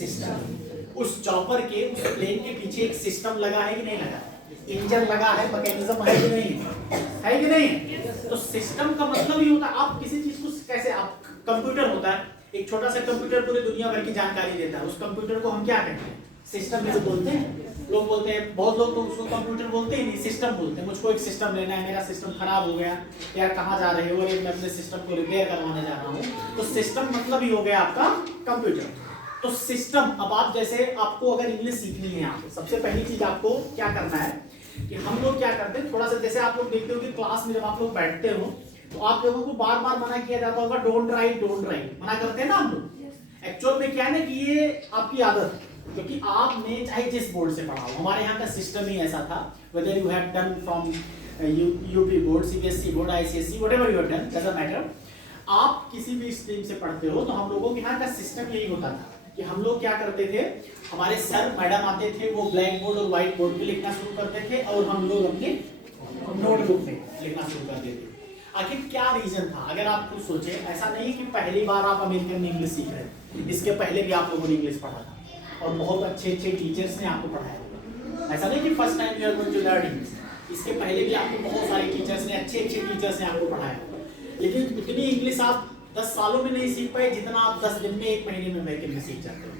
System. उस chopper के, उस प्लेन के पीछे एक सिस्टम लगा है कि नहीं लगा, इंजन लगा है, मैकेनिज्म है कि नहीं है कि नहीं। तो सिस्टम का मतलब ही होता है आप किसी चीज को कैसे, आप कंप्यूटर होता है, एक छोटा सा कंप्यूटर पूरी दुनिया भर की जानकारी देता है, उस कंप्यूटर को हम क्या कहते हैं, सिस्टम में बोलते हैं। लोग बोलते हैं, बहुत लोग तो उसको कंप्यूटर बोलते ही नहीं, सिस्टम बोलते हैं। मुझको एक सिस्टम लेना है, मेरा सिस्टम खराब हो गया यार, कहाँ जा रहे हो, मैं अपने सिस्टम को रिपेयर करवाने जा रहा हूँ। तो सिस्टम मतलब ही हो गया आपका कंप्यूटर। तो सिस्टम, अब आप जैसे आपको अगर इंग्लिश सीखनी है, आप सबसे पहली चीज आपको क्या करना है कि हम लोग क्या करते हैं, थोड़ा सा जैसे आप लोग देखते हो कि क्लास में जब आप लोग बैठते हो तो आप लोगों को बार बार मना किया जाता होगा, डोंट राइट मना करते हैं ना हम लोग। एक्चुअल में क्या है ना कि ये आपकी आदत, क्योंकि आपने चाहे जिस बोर्ड से पढ़ा हो, हमारे यहाँ का सिस्टम ही ऐसा था, whether you have done from UP board, CBSE board, ICSE, whatever you have done, doesn't matter, आप किसी भी स्ट्रीम से पढ़ते हो तो हम लोगों के यहाँ का सिस्टम यही होता था कि हम लोग क्या करते थे, हमारे सर मैडम आते थे, वो ब्लैक बोर्ड और व्हाइट बोर्ड पे लिखना शुरू करते थे और हम लोग अपने नोटबुक में लिखना शुरू कर देते थे। आखिर क्या रीजन था, अगर आप खुद सोचे, ऐसा नहीं कि पहली बार आप अमेरिकन में इंग्लिश सीख रहे हैं, इसके पहले भी आप लोगों ने इंग्लिश पढ़ा था और बहुत अच्छे अच्छे टीचर्स ने आपको पढ़ाया होगा। ऐसा नहीं कि first time you are going to learn English, इसके पहले भी आपको बहुत सारे टीचर्स ने, अच्छे अच्छे टीचर्स ने आपको पढ़ाया होगा, लेकिन उतनी इंग्लिश आप 10 सालों में नहीं सीख पाए जितना आप 10 दिन में, 1 महीने में अमेरिकन में सीख जाते हो।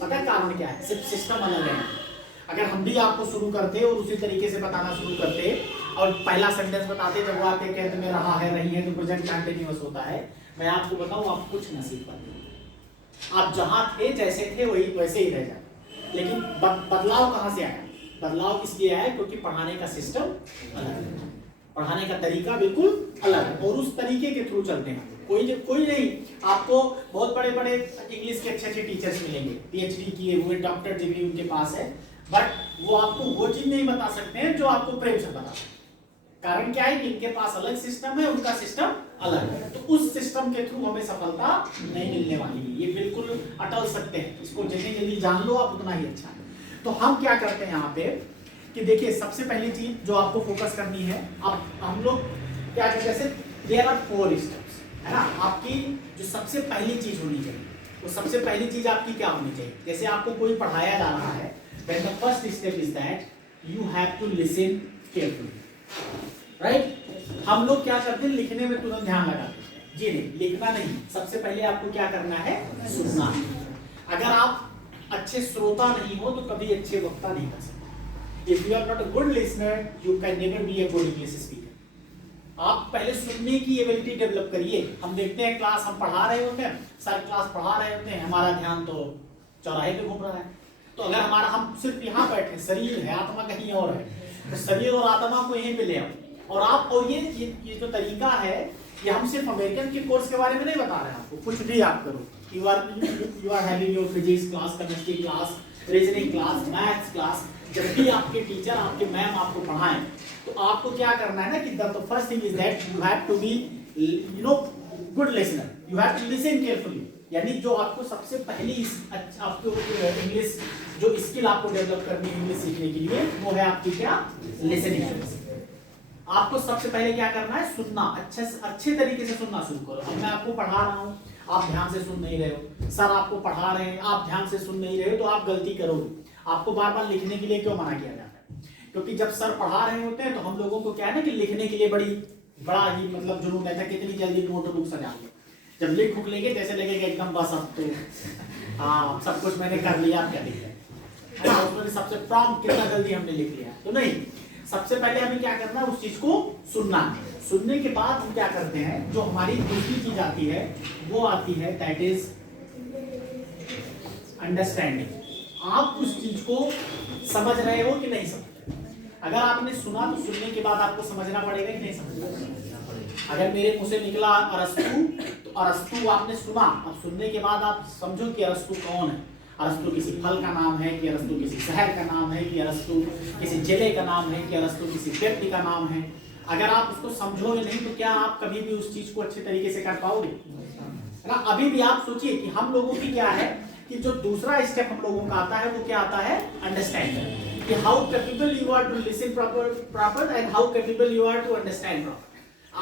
पता है कारण क्या है, सिर्फ सिस्टम अलग है। अगर हम भी आपको शुरू करते और उसी तरीके से बताना शुरू करते और पहला सेंटेंस बताते जब वो आपके कहते में रहा है, रही है, तो प्रेजेंट कंटीन्यूअस होता है, मैं आपको बताऊं आप कुछ नहीं सीख पाते। आप जहां थे जैसे थे वही वैसे ही रह जाते। लेकिन बदलाव कहां से आया, बदलाव इसलिए आया क्योंकि पढ़ाने का सिस्टम अलग है, पढ़ाने का तरीका बिल्कुल अलग है और उस तरीके के थ्रू चलते हैं। कोई नहीं, आपको बहुत बड़े बड़े इंग्लिश के अच्छे अच्छे टीचर्स मिलेंगे, PhD किए हुए डॉक्टर डिग्री उनके पास है, बट वो आपको वो चीज नहीं बता सकते हैं जो आपको प्रेम से बता सकते हैं। कारण क्या है कि इनके पास अलग सिस्टम है, उनका सिस्टम अलग है, तो उस सिस्टम के थ्रू हमें सफलता नहीं मिलने वाली है, ये बिल्कुल अटल सत्य है। इसको जितनी जल्दी जान लो आप उतना ही अच्छा है। तो हम क्या करते हैं यहाँ पे कि देखिए, सबसे पहली चीज जो आपको फोकस करनी है, अब हम लोग क्या कहते हैं, देयर आर 4 स्टेप्स, है ना। आपकी जो सबसे पहली चीज होनी चाहिए, वो सबसे पहली चीज आपकी क्या होनी चाहिए, जैसे आपको कोई पढ़ाया जा रहा है, then the first step is that you have to listen carefully, right? हम लोग क्या करते हैं, लिखने में तुरंत ध्यान लगाते हैं, जी नहीं, लिखना नहीं, सबसे पहले आपको क्या करना है, सुनना। अगर आप अच्छे श्रोता नहीं हो तो कभी अच्छे वक्ता नहीं कर सकते। If you are not a good listener, you can never be a good English speaker. आप पहले सुनने की एबिलिटी डेवलप करिए। हम देखते हैं क्लास हम पढ़ा रहे होते हैं, सर क्लास पढ़ा रहे होते हैं, हमारा ध्यान तो चौराहे पे घूम रहा है। तो अगर हमारा, हम सिर्फ यहाँ बैठे, शरीर है, आत्मा कहीं और है, तो शरीर और आत्मा को यहीं पे ले आओ। और आप, और ये जो तरीका है, ये हम सिर्फ अमेरिकन के कोर्स के बारे में नहीं बता रहे हैं आपको, कुछ भी आप करो, you are having your physics class, chemistry class, reasoning class, maths class, जब भी आपके टीचर, आपके मैम आपको पढ़ाएं, तो आपको क्या करना है ना कि the first thing is that you have to be good listener, you have to listen carefully. यानी जो आपको सबसे पहली आपको इंग्लिश जो स्किल आपको डेवलप करनी है इंग्लिश सीखने के लिए, वो है आपकी क्या, लिसनिंग। आपको सबसे पहले क्या करना है, सुनना, अच्छे तरीके से सुनना शुरू करो। अब मैं आपको पढ़ा रहा हूँ, आप ध्यान से सुन नहीं रहे हो, सर आपको पढ़ा रहे हैं, आप ध्यान से सुन नहीं रहे हो, तो आप गलती करोगे। आपको बार बार लिखने के लिए क्यों मना किया जाता है, क्योंकि जब सर पढ़ा रहे होते हैं तो हम लोगों को क्या है ना कि लिखने के लिए बड़ा ही मतलब जुनून रहता है, कितनी जल्दी नोटबुक सजा लो, जब लिख खुक लेंगे जैसे लगेगा एकदम बस अब तो हाँ सब कुछ मैंने कर लिया, आप क्या लिख रहे हैं, उसमें सबसे प्रॉम्प्ट कितना जल्दी हमने लिख लिया। तो नहीं, सबसे पहले हमें क्या करना है, उस चीज को सुनना है। सुनने के बाद हम क्या करते हैं, जो हमारी दूसरी चीज आती है वो आती है दैट इज अंडरस्टैंडिंग। आप उस चीज को समझ रहे हो कि नहीं समझ रहे। अगर आपने सुना तो सुनने के बाद आपको समझना पड़ेगा कि नहीं समझना पड़ेगा। अगर मेरे मुंह से निकला अरस्तु, तो अरस्तु आपने सुना, अब सुनने के बाद आप समझो कि अरस्तु कौन है। अरस्तु किसी फल का नाम है कि अरस्तु किसी शहर का नाम है कि अरस्तु किसी जिले का नाम है कि अरस्तु किसी व्यक्ति का नाम है। अगर आप उसको समझोगे नहीं तो क्या आप कभी भी उस चीज को अच्छे तरीके से कर पाओगे, है ना। अभी भी आप सोचिए कि हम लोगों की क्या है कि जो दूसरा स्टेप हम लोगों का आता है वो क्या आता है, अंडरस्टैंड, कि how capable you are to listen proper and how capable you are to understand proper.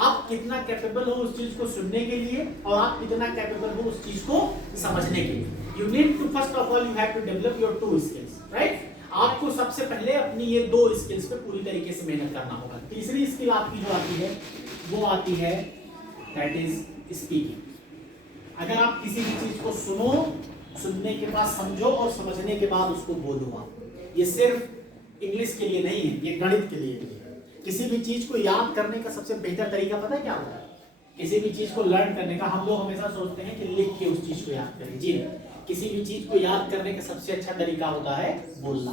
आप कितना कैपेबल हो उस चीज को सुनने के लिए और आप कितना कैपेबल हो उस चीज को समझने के लिए। You need to first of all you have to develop your 2 skills, right. आपको सबसे पहले अपनी ये 2 स्किल्स पे पूरी तरीके से मेहनत करना होगा। तीसरी स्किल आपकी जो आती है वो आती है दैट इज स्पीकिंग। अगर आप किसी भी चीज को सुनो, सुनने के बाद समझो और समझने के बाद उसको बोलो। आप ये सिर्फ इंग्लिश के लिए नहीं है, ये गणित के लिए भी है। किसी भी चीज को याद करने का सबसे बेहतर तरीका पता है क्या होता है? किसी भी चीज को लर्न करने का हम लोग हमेशा सोचते हैं कि लिख के उस चीज को याद करें, जी किसी भी चीज को याद करने का सबसे अच्छा तरीका होता है बोलना।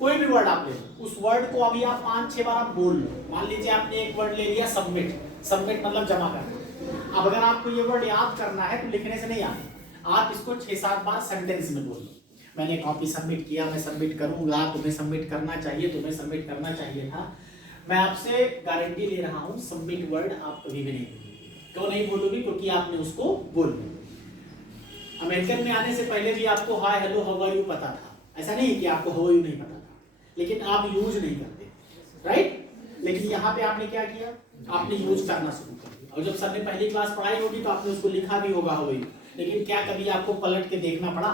कोई भी वर्ड आप ले लो, उस वर्ड को अभी आप 5-6 बार आप बोल लो। मान लीजिए आपने एक वर्ड ले लिया सबमिट, सबमिट मतलब जमा करना। अब अगर आपको ये वर्ड याद करना है तो लिखने से नहीं आना, आप इसको 6-7 बार सेंटेंस में बोल लो। मैंने कॉपी सबमिट किया, मैं सबमिट करूंगा, तुम्हें सबमिट करना चाहिए, तुम्हें सबमिट करना चाहिए था। मैं आपसे गारंटी ले रहा हूं सबमिट वर्ड आप कभी भी नहीं बोलोगे। क्यों नहीं बोलोगे? क्योंकि आपने उसको बोल लिया। अमेरिकन में आने से पहले भी आपको hi hello how are you पता था, ऐसा नहीं कि आपको हाउ आर यू नहीं पता था, लेकिन आप यूज नहीं करते, राइट। लेकिन यहाँ पे आपने क्या किया? आपने यूज करना शुरू कर दिया। और जब सर ने पहली क्लास पढ़ाई होगी तो आपने उसको लिखा भी होगा हाउ आर यू, लेकिन क्या कभी आपको पलट के देखना पड़ा?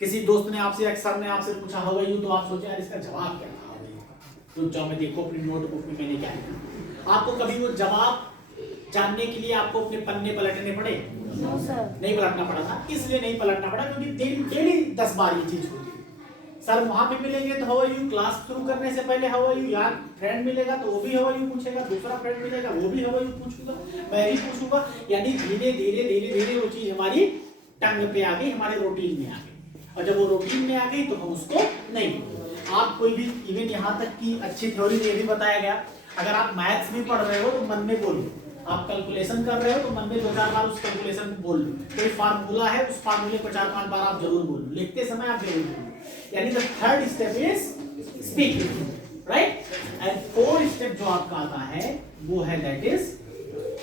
किसी दोस्त ने आपसे, सर ने आपसे पूछा हाउ आर यू, तो आप सोचे यार इसका जवाब क्या था, तो जाओ मैं देखो अपनी नोटबुक में मैंने क्या लिखा। आपको कभी वो जवाब जानने के लिए आपको अपने पन्ने पलटने पड़े? नहीं पलटना पड़ा था। इसलिए नहीं पलटना पड़ा क्योंकि डेली 10 बार ये चीज होती है। सर वहां पे मिलेंगे तो हाउ आर यू, क्लास शुरू करने से पहले हाउ आर यू, यार फ्रेंड मिलेगा तो वो भी हाउ आर यू पूछेगा, दूसरा फ्रेंड मिलेगा वो भी हाउ आर यू पूछूंगा, मैं भी पूछूंगा। यानी धीरे धीरे धीरे धीरे वो चीज हमारी टंग पे आ गई, हमारे रूटीन में आ गई। और जब वो रूटीन में आ गई तो हम उसको नहीं। आप कोई भी इवन यहाँ तक की अच्छी थ्योरी में ये भी बताया गया, अगर आप मैथ्स भी पढ़ रहे हो तो मन में बोलो। आप कैलकुलेशन कर रहे हो तो मन में 2-4 बार उस कैलकुलेशन को बोल लो। कोई फार्मूला है, उस फार्मूले को 4-5 बार आप जरूर बोलो। लिखते समय आप जरूर बोलो। यानी the third step is speaking, right. And fourth step जो आपका आता है वो है दैट इज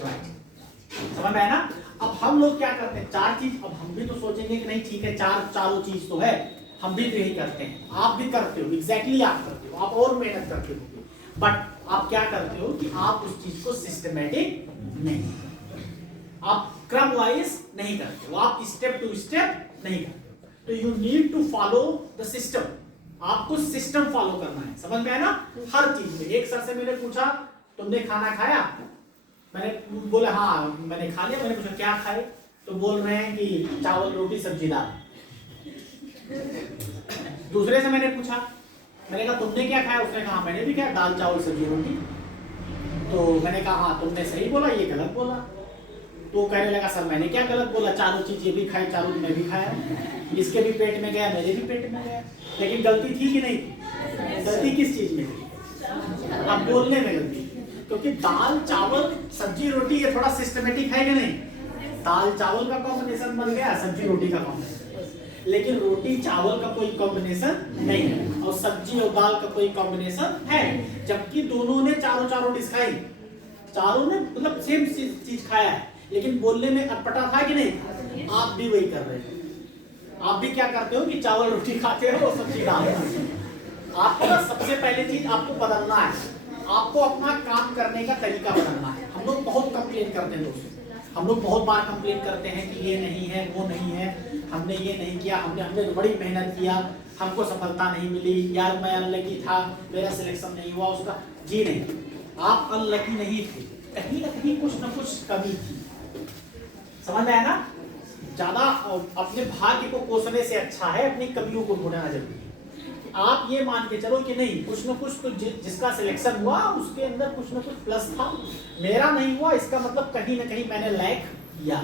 राइटिंग। समझ में आया ना? अब हम लोग क्या करते हैं? 4 चीज। अब हम भी तो सोचेंगे कि नहीं ठीक है, चारों चीज तो है, हम भी तो यही करते हैं, आप भी करते हो, एग्जैक्टली आप करते हो, आप और मेहनत करते हो। बट आप क्या करते हो कि आप उस चीज को सिस्टमैटिक नहीं, आप क्रम वाइज नहीं करते हो, आप स्टेप टू स्टेप नहीं करते। तो you need to follow the system. आपको सिस्टम फॉलो करना है। समझ में आया ना? हर चीज में। एक सर से मैंने पूछा तुमने खाना खाया? मैंने बोला हाँ मैंने खा लिया। मैंने पूछा क्या खाए? तो बोल रहे हैं कि चावल रोटी सब्जी दाल। दूसरे से मैंने पूछा, मैंने कहा तुमने क्या खाया? उसने कहा मैंने भी क्या दाल चावल सब्जी रोटी। तो मैंने कहा हाँ तुमने सही बोला, ये गलत बोला। तो कहने लगा सर मैंने क्या गलत बोला, चारों चीज ये भी खाई, चारों मैं भी खाया, इसके भी पेट में गया, मेरे भी पेट में गया। लेकिन गलती थी कि नहीं? गलती किस चीज में थी? अब बोलने में गलती। क्योंकि दाल चावल सब्जी रोटी ये थोड़ा सिस्टमेटिक है कि नहीं? दाल चावल का कॉम्बिनेशन बन गया, सब्जी रोटी का कॉम्बिनेशन। लेकिन रोटी चावल का कोई कॉम्बिनेशन नहीं है, और सब्जी और दाल का कोई कॉम्बिनेशन है। जबकि दोनों ने चारों डिश खाई, चारों ने मतलब सेम चीज खाया है, लेकिन बोलने में अटपटा था कि नहीं? आप भी वही कर रहे हो। आप भी क्या करते हो कि चावल रोटी खाते हो और सब्जी दाल खाते हो। आपको ना सबसे पहले चीज आपको बदलना है, आपको अपना काम करने का तरीका बदलना है। हम लोग बहुत कंप्लेन करते हैं दोस्तों, हम लोग बहुत बार कंप्लेन करते हैं कि ये नहीं है, वो नहीं है, हमने ये नहीं किया, हमने तो बड़ी मेहनत किया, हमको सफलता नहीं मिली, यार मैं अनलकी था, मेरा सिलेक्शन नहीं हुआ उसका। जी नहीं, आप अनलकी नहीं थे, कहीं ना कहीं कुछ ना कुछ कमी थी। समझ में आया ना? ज्यादा अपने भाग्य को कोसने से अच्छा है अपनी कमियों को ढूंढना जरूरी है। आप ये मान के चलो कि नहीं कुछ ना कुछ तो जिसका सिलेक्शन हुआ उसके अंदर कुछ ना कुछ प्लस था, मेरा नहीं हुआ, इसका मतलब कहीं ना कहीं मैंने लैक किया।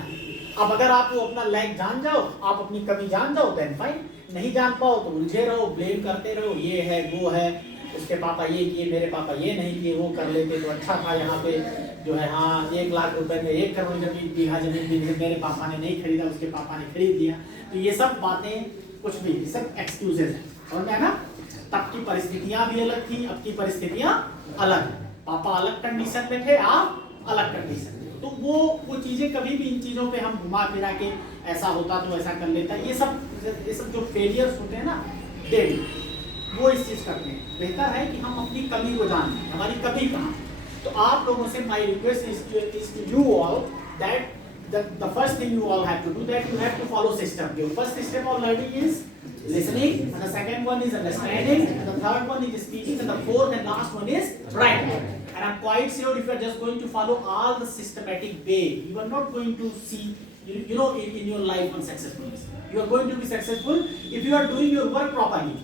अब अगर आप वो अपना लैक जान जाओ, आप अपनी कमी जान जाओ देन फाइन। नहीं जान पाओ तो उलझे रहो, ब्लेम करते रहो, ये है वो है, उसके पापा ये किए, मेरे पापा ये नहीं किए, वो कर लेते तो अच्छा था। यहाँ पे जो है हाँ 1 लाख रुपए में 1 करोड़ जमीन बीघा जमीन भी मेरे पापा ने नहीं खरीदा, उसके पापा ने खरीद दिया। तो ये सब बातें कुछ भी सब एक्सक्यूजेज हैं। समझ में आया ना? तब की परिस्थितियां भी अलग थी, अब की परिस्थितियां अलग। पापा अलग कंडीशन में थे, आप अलग कंडीशन में। तो वो चीजें कभी भी इन चीजों पे हम घुमा फिरा के ऐसा होता तो ऐसा कर लेता, ये सब जो फेलियर्स होते हैं ना डेली, वो इस चीज करते हैं। बेहतर है कि हम अपनी कमी को जानें, हमारी कमी कहाँ। तो आप लोगों से my request is to you all that the first thing you all have to do, that you have to follow system. Your first system of learning is listening, and the second one is understanding, and the third one is speaking, and the fourth and last one is writing. And I'm quite sure if you are just going to follow all the systematic way, you are not going to see, you know, in your life unsuccessfulness. You are going to be successful if you are doing your work properly.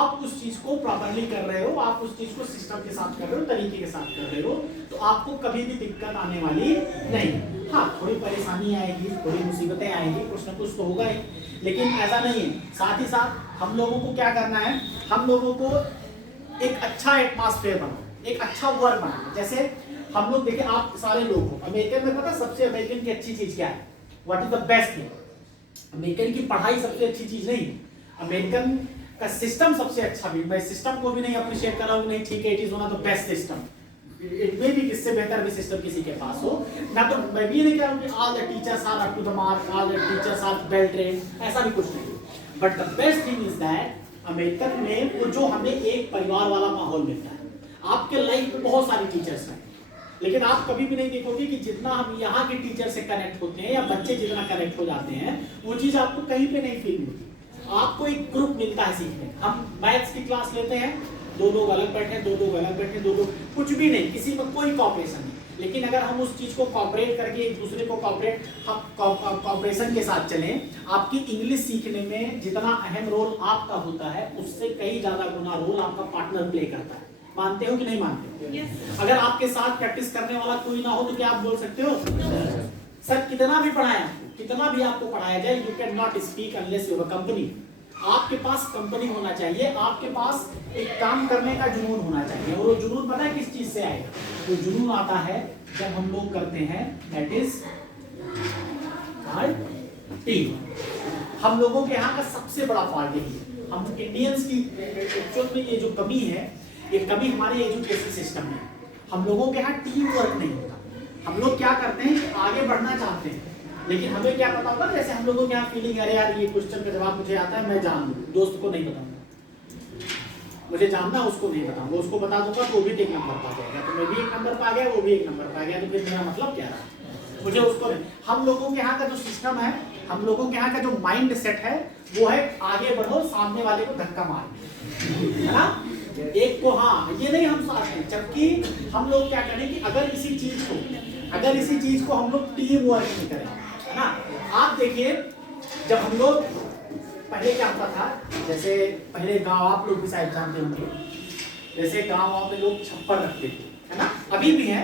आप उस चीज को properly कर रहे हो, आप उस चीज को सिस्टम के साथ कर रहे हो, तरीके के साथ कर रहे हो, तो आपको कभी भी दिक्कत आने वाली नहीं। हाँ, थोड़ी परेशानी आएगी, थोड़ी मुसीबतें आएंगी, कुछ ना कुछ तो होगा ही, लेकिन ऐसा नहीं है। साथ ही साथ हम लोगों को क्या करना है, हम लोगों को एक अच्छा एटमॉस्फेयर बनाना, एक अच्छा वर्क बनाना। जैसे हम लोग देखें, आप सारे लोग हो अमेरिकन में, पता सबसे अमेरिकन की अच्छी चीज क्या है, what is the best thing? American की पढ़ाई सबसे अच्छी चीज नहीं, अमेरिकन का सिस्टम सबसे अच्छा। भी मैं सिस्टम को भी नहीं अप्रिशिएट कर रहा हूँ, नहीं ठीक है, it is one of the best system. It may be इससे बेहतर भी सिस्टम किसी के पास हो ना, तो मैं भी नहीं कह रहा हूँ कि all the teachers are up to the mark, all the teachers are well trained, ऐसा भी कुछ नहीं। But the best thing is that American में वो जो हमें एक परिवार वाला माहौल मिलता है। आपके लाइफ में बहुत सारी टीचर्स हैं, लेकिन आप कभी भी नहीं देखोगे कि जितना हम यहाँ के टीचर से कनेक्ट होते हैं या बच्चे जितना कनेक्ट हो जाते हैं, वो चीज़ आपको कहीं पे नहीं फील होती। आपको एक ग्रुप मिलता है सीखने। हम मैथ्स की क्लास लेते हैं, दो लोग अलग बैठे, दो लोग अलग बैठे, दो लोग कुछ भी नहीं, किसी में कोई कॉपरेशन नहीं। लेकिन अगर हम उस चीज़ को कॉपरेट करके एक दूसरे को कॉपरेशन के साथ चलें, आपकी इंग्लिश सीखने में जितना अहम रोल आपका होता है, उससे कई ज़्यादा गुना रोल आपका पार्टनर प्ले करता है। मानते हो कि नहीं मानते हो? yes. अगर आपके साथ प्रैक्टिस करने वाला कोई ना हो तो क्या आप बोल सकते हो? सर कितना भी पढ़ाया, कितना भी आपको पढ़ाया जाए, you can not speak unless you have a company. आपके पास कंपनी होना चाहिए, आपके पास एक काम करने का जुनून होना चाहिए। और वो जुनून पता है किस चीज से आएगा? वो जुनून आता है जब हम लोग करते हैं, दैट इज टीम। हम लोगों के यहाँ का सबसे बड़ा फॉल्ट यही है। हम इंडियंस की एक्चुअल में ये जो कमी है, ये कमी हमारे एजुकेशन सिस्टम में। हम लोगों के यहाँ टीम वर्क नहीं होता। हम लोग क्या करते हैं, आगे बढ़ना चाहते हैं, लेकिन हमें क्या पता होगा, जैसे हम लोगों के यहाँ फीलिंग, अरे यार ये क्वेश्चन का जवाब मुझे आता है, मैं जान दूँ, दोस्त को नहीं बताऊंगा, मुझे जानना उसको नहीं बताऊंगा, उसको बता दूंगा तो वो भी एक नंबर पा जाएगा, तो मैं भी एक नंबर पा गया, वो भी एक नंबर पा गया, तो फिर मेरा मतलब क्या रहा? मुझे उसको नहीं। हम लोगों के यहाँ का जो सिस्टम है, हम लोगों के यहाँ का जो माइंड सेट है, वो है आगे बढ़ो, सामने वाले को धक्का मार, है ना, एक को। हाँ, ये नहीं हम साथ हैं। जबकि हम लोग क्या करें कि अगर इसी चीज को हम लोग टीम वर्क नहीं करें, है ना। आप देखिए, जब हम लोग पहले क्या होता था, जैसे पहले गांव, आप लोग भी शायद जानते होंगे, जैसे गांव में लोग छप्पर रखते थे, है ना, अभी भी है।